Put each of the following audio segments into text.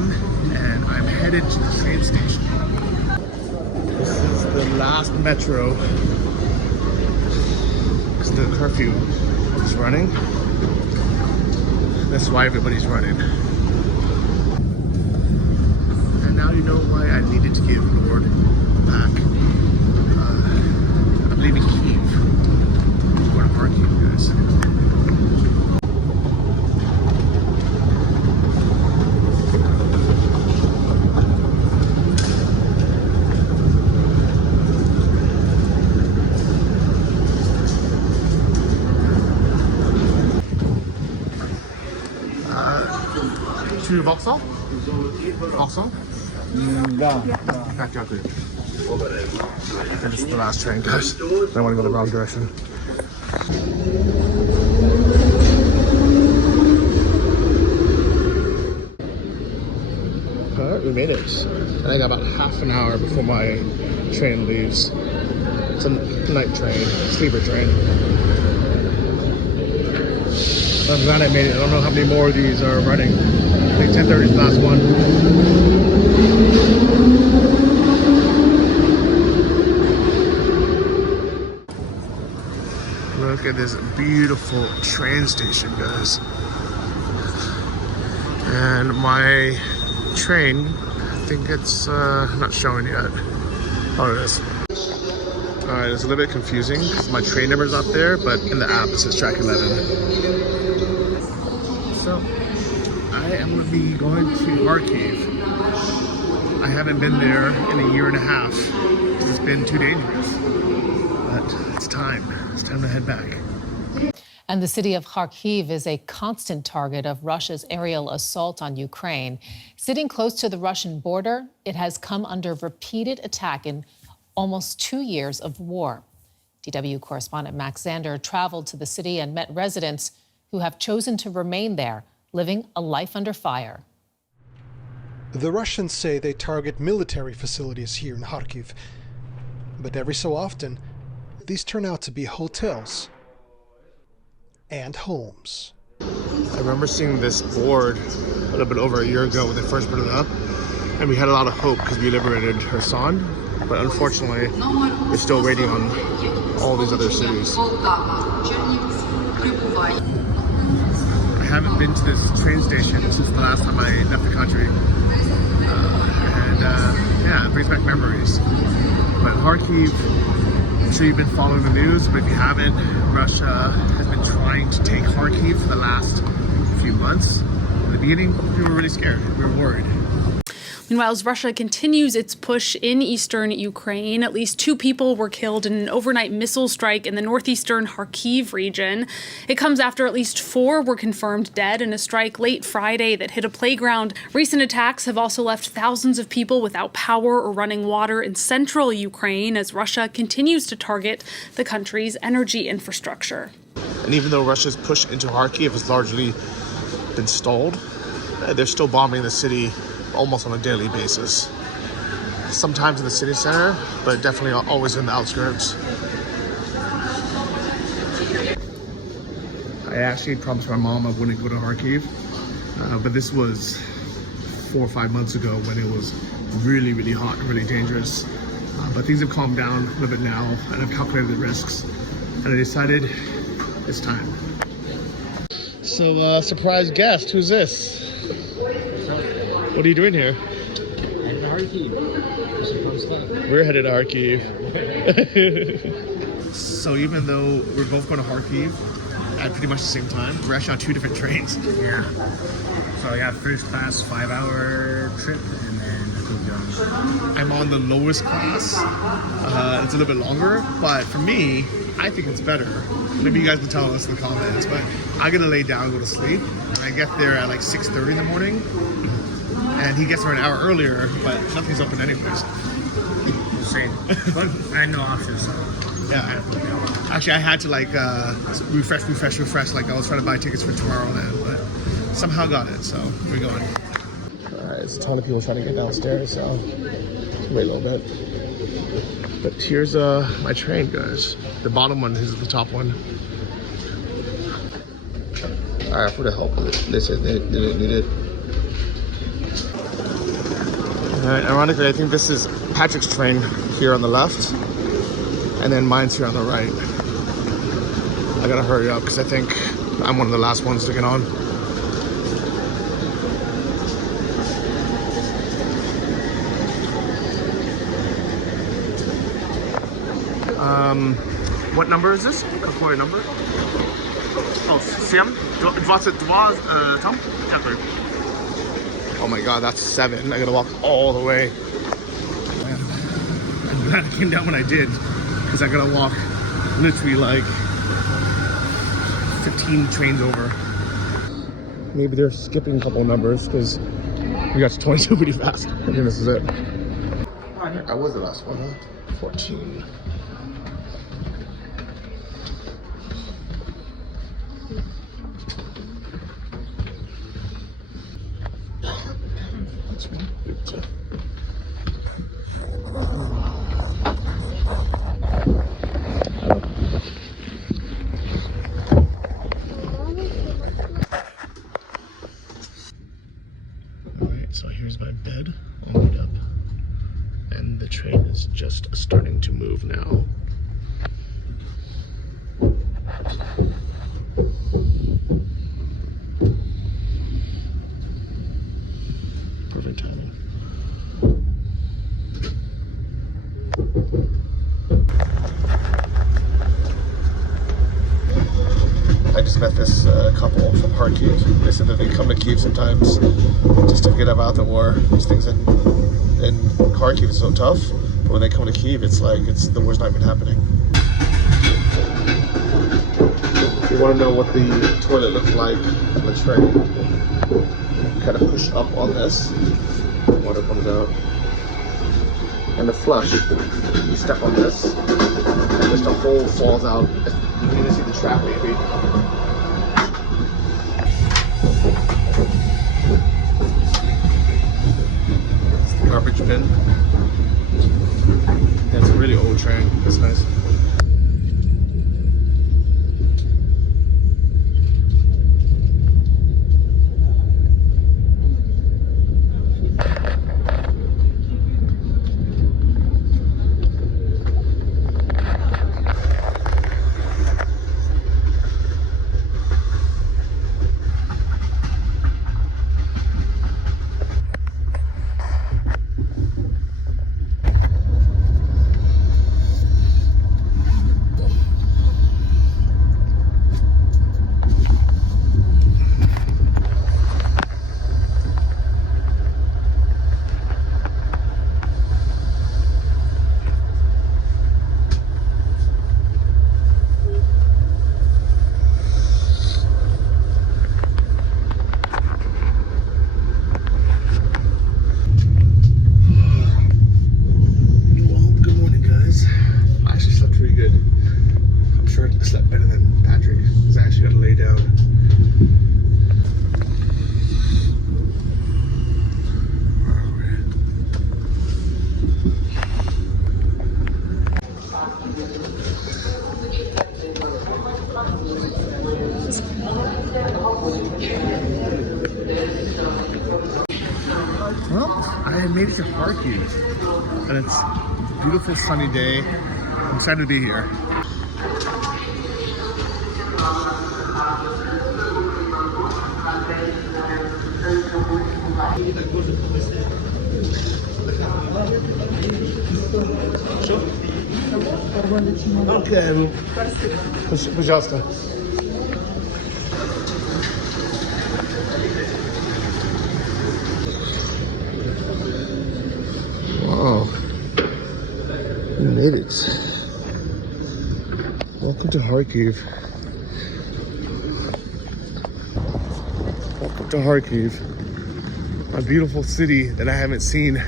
a.m. and I'm headed to the train station. This is the last metro because the curfew is running. That's why everybody's running. And now you know why I needed to give Lord back. I'm leaving Kyiv to go to Kharkiv, guys. Tu Vauxhall? Vauxhall? Да. And this is the last train, guys. I don't want to go the wrong direction. Alright, we made it. I got about half an hour before my train leaves. It's a night train, sleeper train. I'm glad I made it. I don't know how many more of these are running. I think 10:30 is the last one. Look at this beautiful train station, guys. And my train, I think it's not showing yet. Oh, it is. Alright, it's a little bit confusing because my train number's up there, but in the app it says track 11. So, I am going to be going to Kharkiv. I haven't been there in a year and a half because it's been too dangerous. But it's time. It's time to head back. And the city of Kharkiv is a constant target of Russia's aerial assault on Ukraine. Sitting close to the Russian border, it has come under repeated attack in almost 2 years of war. DW correspondent Max Zander traveled to the city and met residents who have chosen to remain there, living a life under fire. The Russians say they target military facilities here in Kharkiv, but every so often, these turn out to be hotels and homes. I remember seeing this board a little bit over a year ago when they first put it up, and we had a lot of hope because we liberated Kherson, but unfortunately, we're still waiting on all these other cities. I haven't been to this train station since the last time I left the country. Yeah, it brings back memories. But Kharkiv, I'm sure you've been following the news, but if you haven't, Russia has been trying to take Kharkiv for the last few months. In the beginning, we were really scared. We were worried. Meanwhile, as Russia continues its push in eastern Ukraine, at least 2 people were killed in an overnight missile strike in the northeastern Kharkiv region. It comes after at least 4 were confirmed dead in a strike late Friday that hit a playground. Recent attacks have also left thousands of people without power or running water in central Ukraine as Russia continues to target the country's energy infrastructure. And even though Russia's push into Kharkiv has largely been stalled, they're still bombing the city almost on a daily basis. Sometimes in the city center, but definitely always in the outskirts. I actually promised my mom I wouldn't go to Kharkiv, but this was 4 or 5 months ago when it was really, really hot and really dangerous. But things have calmed down a little bit now, and I've calculated the risks, and I decided it's time. So, surprise guest, who's this? What are you doing here? I'm in Kharkiv. We're headed to Kharkiv. So even though we're both going to Kharkiv at pretty much the same time, we're actually on 2 different trains. Yeah. So yeah, first class 5-hour trip, and then I think I'm on the lowest class. It's a little bit longer, but for me, I think it's better. Maybe you guys can tell us in the comments, but I'm gonna lay down and go to sleep. And I get there at like 6:30 in the morning. And he gets there an hour earlier, but nothing's open anyways. same. But I had no options. So. Yeah. Actually, I had to like refresh. Like I was trying to buy tickets for Tomorrowland, but somehow got it. So we're going. All right, there's a ton of people trying to get downstairs, so wait a little bit. But here's my train, guys. The bottom one is the top one. All right, for the help with it. They said they didn't need it. Alright, ironically, I think this is Patrick's train here on the left, and then mine's here on the right. I gotta hurry up because I think I'm one of the last ones to get on. What number is this? Какой number? Oh, 7? 22 там? Какой? Oh my god, that's 7. I gotta walk all the way. I'm glad I came down when I did, because I gotta walk literally like 15 trains over. Maybe they're skipping a couple numbers because we got to 22 pretty fast. I think this is it. I was the last one, huh? 14. So here's my bed, all made up, and the train is just starting to move now. Perfect timing. I just met this couple from Kharkiv. They said that they come to Kyiv sometimes just to get about the war. These things in Kharkiv is so tough, but when they come to Kyiv, it's like the war's not even happening. If you want to know what the toilet looks like on the train, kind of push up on this, water comes out, and the flush, you step on this, and just a hole falls out. You can even see the trap maybe. Garbage bin. Yeah, it's a really old train. That's nice. Well, I made it to Kharkiv, and it's a beautiful sunny day. I'm excited to be here. Okay, пожалуйста. Wow, we made it. Welcome to Kharkiv. Welcome to Kharkiv, a beautiful city that I haven't seen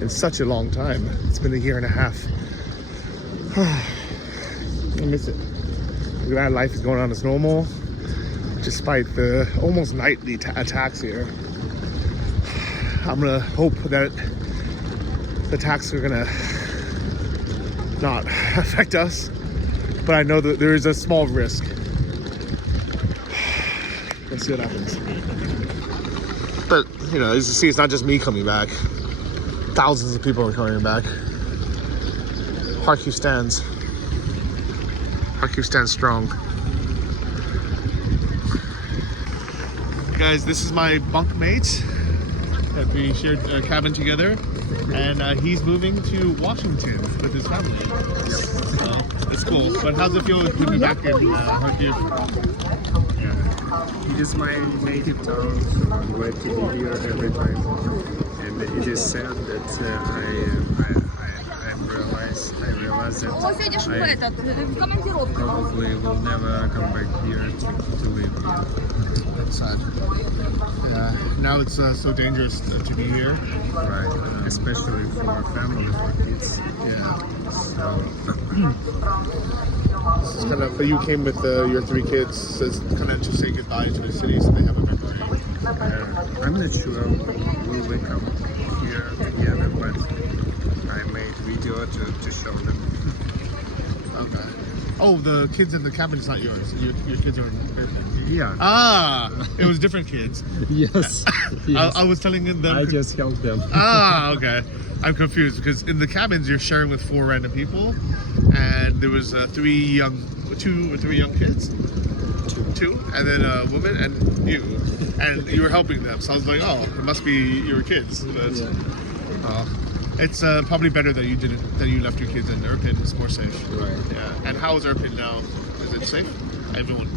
in such a long time. It's been a year and a half. I miss it. Look at that, life is going on as normal, despite the almost nightly attacks here. I'm gonna hope that the attacks are gonna not affect us, but I know that there is a small risk. Let's see what happens. But, you know, as you see, it's not just me coming back. thousands of people are coming back. Kharkiv stands. Kharkiv stands strong. Guys, this is my bunk mate that we shared a cabin together, and he's moving to Washington with his family. So it's cool. But how's it feel to be back in Kharkiv? Yeah, it is my native town, so I'm glad to be here every time. And it is sad that I realize that I probably will never come back here to live here. That's sad. Yeah. Now it's so dangerous to be here. Right, especially for families with kids. Yeah. So This is kind of, but you came with your 3 kids, so it's kind of to say goodbye to the city so they have a memory. I'm not sure we will come here together, but I made video to show them. Okay. Oh, the kids in the cabin is not yours. Your kids are in. Yeah. Ah, it was different kids. Yes. I was telling them. I just helped them. Ah, okay. I'm confused because in the cabins you're sharing with 4 random people, and there was 2 or 3 young kids. Two, and then a woman and you were helping them. So I was like, oh, it must be your kids. But, it's probably better that you left your kids in Irpin. It's more safe. Right. Yeah. And how is Irpin now? Is it safe? Everyone.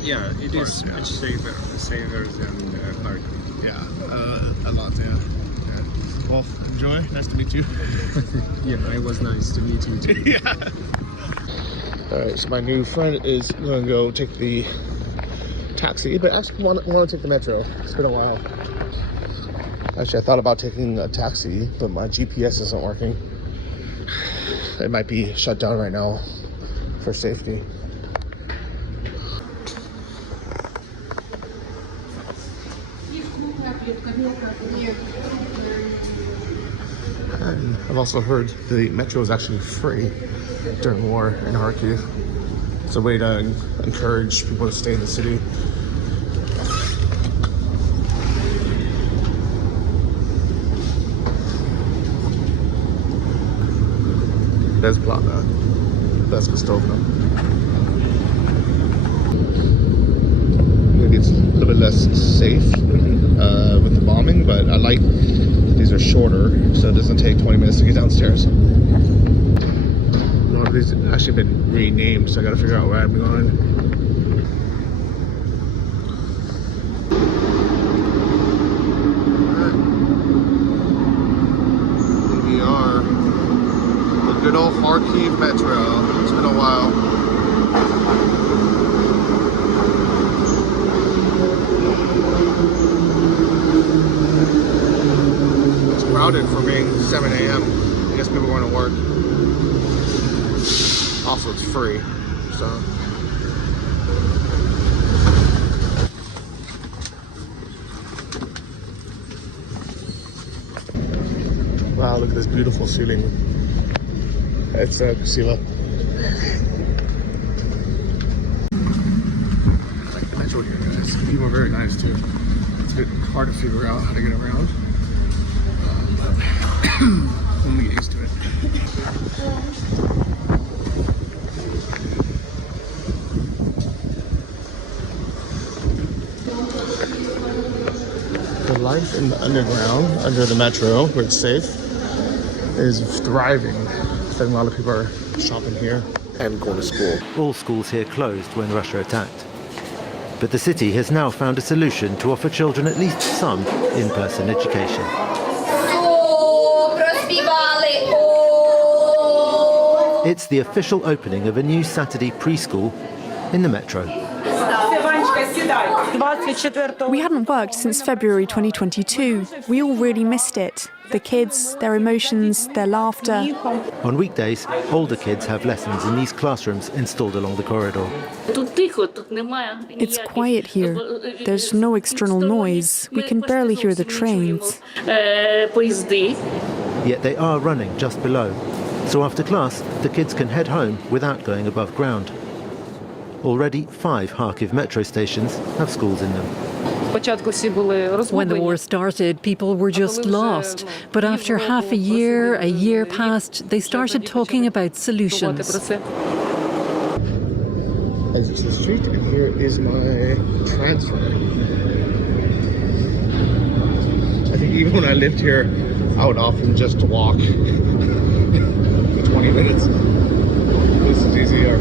Yeah, it is Yeah. much safer than Kharkiv. Yeah. A lot. Yeah. Well, enjoy. Nice to meet you. Yeah, it was nice to meet you too. Yeah. All right. So my new friend is gonna go take the taxi, but I actually want to take the metro. It's been a while. Actually, I thought about taking a taxi, but my GPS isn't working. It might be shut down right now for safety. And I've also heard the metro is actually free during war in Kharkiv. It's a way to encourage people to stay in the city. Bezplata. Bezkostovna. Maybe it's a little bit less safe with the bombing, but I like these are shorter, so it doesn't take 20 minutes to get downstairs. No, these have actually been renamed, so I gotta figure out where I'm going. Here we are. The good old Kharkiv Metro. It's been a while. It's crowded for being 7 a.m. I guess people are going to work. Also, it's free, so. Wow, look at this beautiful ceiling. It's Kusila. I like the metro here, guys. People are very nice too. It's a bit hard to figure out how to get around. But we'll get used to it. The life in the underground, under the metro, where it's safe, is thriving. I think a lot of people are shopping here and going to school. All schools here closed when Russia attacked. But the city has now found a solution to offer children at least some in-person education. It's the official opening of a new Saturday preschool in the metro. We hadn't worked since February 2022. We all really missed it. The kids, their emotions, their laughter. On weekdays, older kids have lessons in these classrooms installed along the corridor. It's quiet here. There's no external noise. We can barely hear the trains. Yet they are running just below. So after class, the kids can head home without going above ground. Already 5 Kharkiv metro stations have schools in them. When the war started, people were just lost. But after half a year passed, they started talking about solutions. This is the street, and here is my transfer. I think even when I lived here, I would often just walk for 20 minutes. This is easier.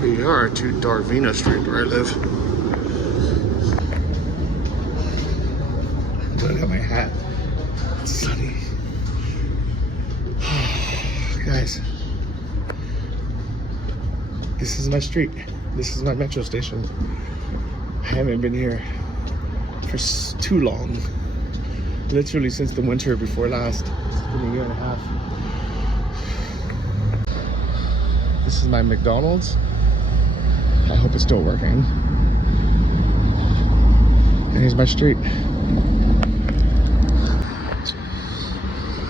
We are to Darvina Street where I live. Look at my hat. It's sunny. Guys, this is my street. This is my metro station. I haven't been here for too long. Literally since the winter before last. It's been a year and a half. This is my McDonald's. I hope it's still working. And here's my street.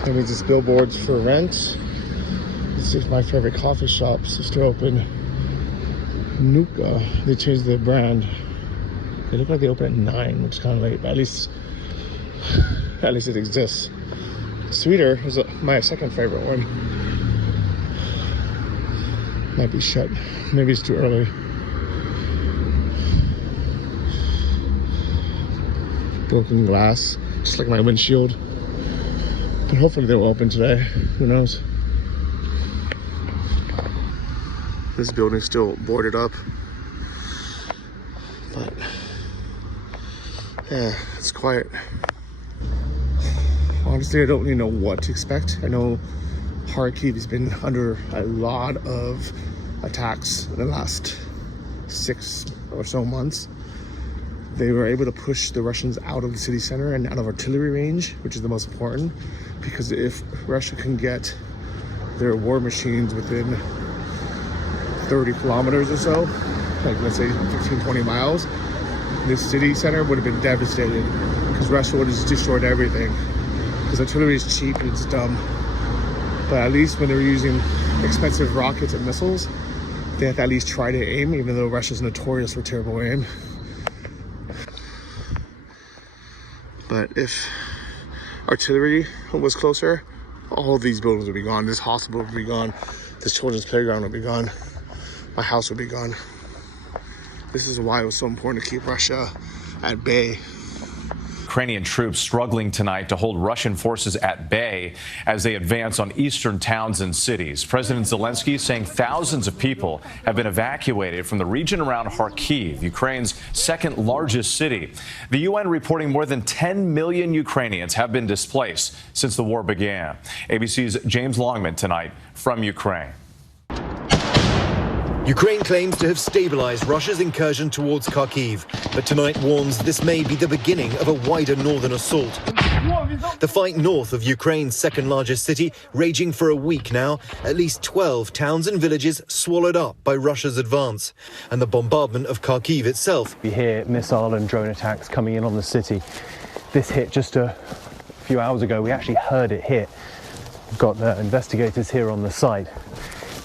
And there's this billboards for rent. This is my favorite coffee shops. Are still open. Nuka. They changed their brand. They look like they open at 9, which is kind of late, but at least it exists. Sweeter is my second favorite one. Might be shut. Maybe it's too early. Broken glass, just like my windshield. But hopefully they will open today. Who knows? This building's still boarded up. But yeah, it's quiet. Honestly, I don't really know what to expect. I know Kharkiv has been under a lot of attacks in the last 6 or so months. They were able to push the Russians out of the city center and out of artillery range, which is the most important, because if Russia can get their war machines within 30 kilometers or so, like let's say 15, 20 miles, this city center would have been devastated because Russia would have just destroyed everything. Because artillery is cheap and it's dumb. But at least when they're using expensive rockets and missiles, they have to at least try to aim, even though Russia's notorious for terrible aim. But if artillery was closer, all of these buildings would be gone. This hospital would be gone. This children's playground would be gone. My house would be gone. This is why it was so important to keep Russia at bay. Ukrainian troops struggling tonight to hold Russian forces at bay as they advance on eastern towns and cities. President Zelensky saying thousands of people have been evacuated from the region around Kharkiv, Ukraine's second largest city. The UN reporting more than 10 million Ukrainians have been displaced since the war began. ABC's James Longman tonight from Ukraine. Ukraine claims to have stabilized Russia's incursion towards Kharkiv, but tonight warns this may be the beginning of a wider northern assault. The fight north of Ukraine's second largest city raging for a week now, at least 12 towns and villages swallowed up by Russia's advance, and the bombardment of Kharkiv itself. We hear missile and drone attacks coming in on the city. This hit just a few hours ago. We actually heard it hit. We've got investigators here on the site.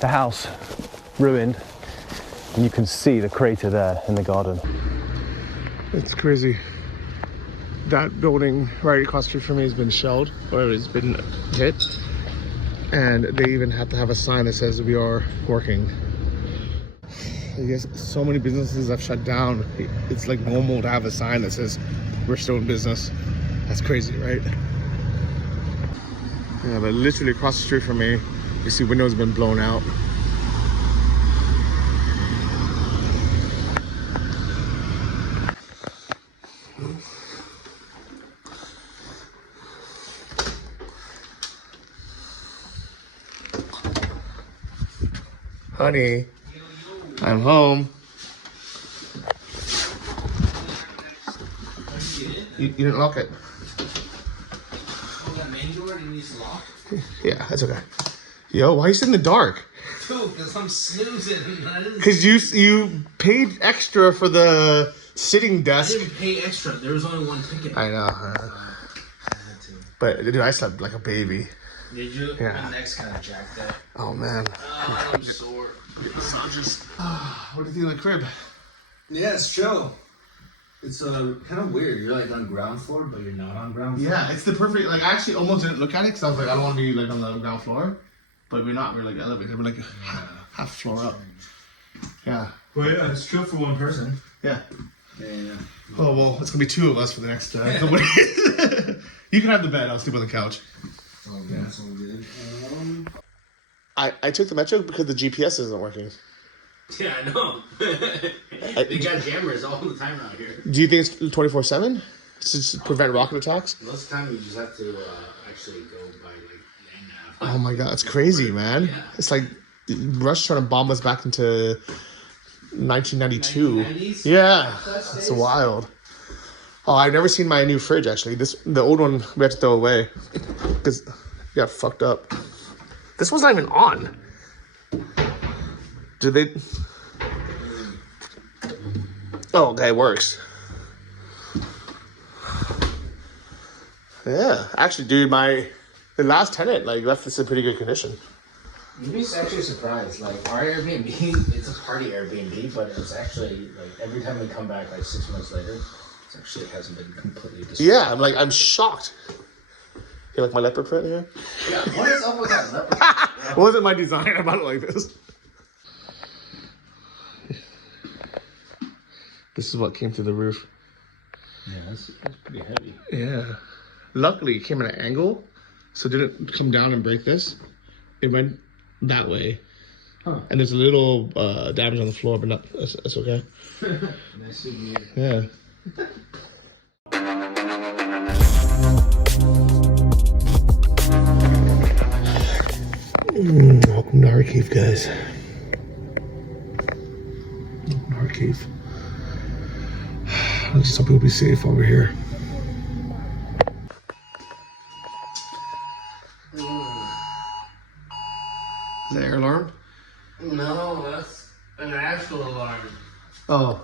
The house ruined, and you can see the crater there in the garden. It's crazy. That building right across the street from me has been shelled, or it's been hit, and they even have to have a sign that says we are working. I guess so many businesses have shut down. It's like normal to have a sign that says we're still in business. That's crazy, right? Yeah, but literally across the street from me, you see windows have been blown out. Honey, I'm home. You didn't lock it. That main door is locked. Yeah, that's okay. Yo, why are you sitting in the dark? Dude, because I'm snoozing. Because you paid extra for the sitting I desk. didn't pay extra. There was only one ticket. I know. I had to. But dude, I slept like a baby. Did you? Yeah. My neck's kind of jacked up. Oh man. I'm sore. What do you think of the crib? Yeah, it's chill. It's kind of weird. You're like on ground floor, but you're not on ground floor. Yeah, it's the perfect. Like I actually almost didn't look at it because I was like, I don't want to be like on the ground floor. But we're not. We're like elevated. We're like half floor up. Yeah. Well, yeah, it's chill for one person. Yeah. Yeah. Oh well, it's gonna be two of us for the next couple days. You can have the bed. I'll sleep on the couch. Oh, that's all good. I took the metro because the GPS isn't working. Yeah, I know. They got jammers all the time out here. Do you think it's 24/7 to prevent rocket attacks? Most of the time, you just have to actually go by like land nav. Oh my god, it's crazy, man. Yeah. It's like Russia's trying to bomb us back into 1992. 1990s? Yeah, it's wild. Oh, I've never seen my new fridge actually. The old one we had to throw away because it got fucked up. This one's not even on. Do they? Oh, okay, it works. Yeah, actually, dude, the last tenant like left this in pretty good condition. You'd be actually surprised. Like our Airbnb, it's a party Airbnb, but it's actually like every time we come back, like 6 months later, it actually hasn't been completely destroyed. Yeah, I'm shocked. You like my leopard print here? Yeah, what is up with that leopard? It wasn't my design. I bought it like this. This is what came through the roof. Yeah, that's pretty heavy. Yeah. Luckily, it came at an angle, so it didn't come down and break this. It went that way. Huh. And there's a little damage on the floor, but not. That's okay. Nice souvenir. Yeah. Welcome to Kharkiv, guys. Welcome to Kharkiv. I just hope you'll be safe over here. Is that air alarm? No, that's an actual alarm. Oh.